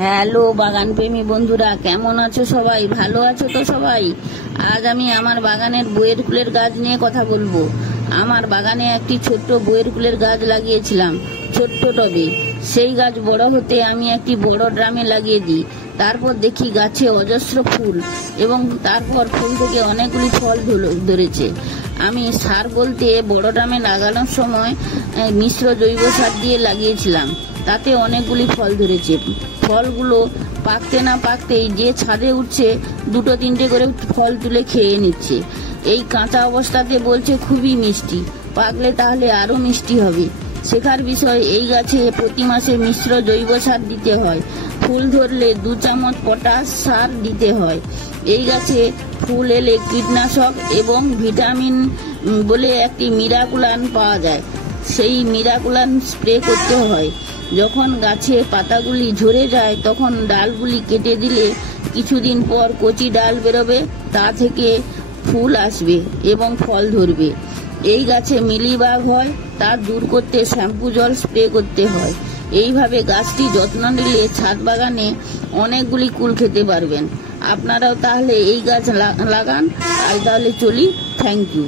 Hello বাগান প্রেমী বন্ধুরা, কেমন আছো সবাই? ভালো আছো তো সবাই? আজ আমি আমার বাগানের বইয়ের কুলের গাছ নিয়ে কথা বলবো। আমার বাগানে একটি ছোট্ট বইয়ের কুলের গাছ লাগিয়েছিলাম, ছোট্ট টবে। সেই গাছ বড় হতে আমি একটি বড় ড্রামে লাগিয়ে দিই। তারপর দেখি গাছে অজস্র ফুল এবং তারপর ফুল থেকে অনেকগুলি ফল ধরেছে। আমি সার বলতে বড় ড্রামে লাগানোর সময় মিশ্র জৈব সার দিয়ে লাগিয়েছিলাম, তাতে অনেকগুলি ফল ধরেছে। ফলগুলো পাকতে না পাকতেই যে ছাদে উঠছে দুটো তিনটে করে ফল তুলে খেয়ে নিচ্ছে। এই কাঁচা অবস্থাতে বলছে খুবই মিষ্টি, পাকলে তাহলে আরো মিষ্টি হবে। শেখার বিষয়, এই গাছে প্রতি মাসে মিশ্র জৈব সার দিতে হয়। ফুল ধরলে 2 চামচ পটাশ সার দিতে হয়। এই গাছে ফুল এলে কীটনাশক এবং ভিটামিন বলে একটি মিরাকুলান পাওয়া যায়, সেই মিরাকুলান স্প্রে করতে হয়। যখন গাছে পাতাগুলি ঝরে যায় তখন ডালগুলি কেটে দিলে কিছুদিন পর কচি ডাল বেরোবে, তা থেকে ফুল আসবে এবং ফল ধরবে। এই গাছে মিলিবাগ হয়, তা দূর করতে শ্যাম্পু জল স্প্রে করতে হয়। এইভাবে গাছটি যত্ন নিলে ছাদ বাগানে অনেকগুলি কুল খেতে পারবেন। আপনারাও তাহলে এই গাছ লাগান। আজ তাহলে চলি, থ্যাংক ইউ।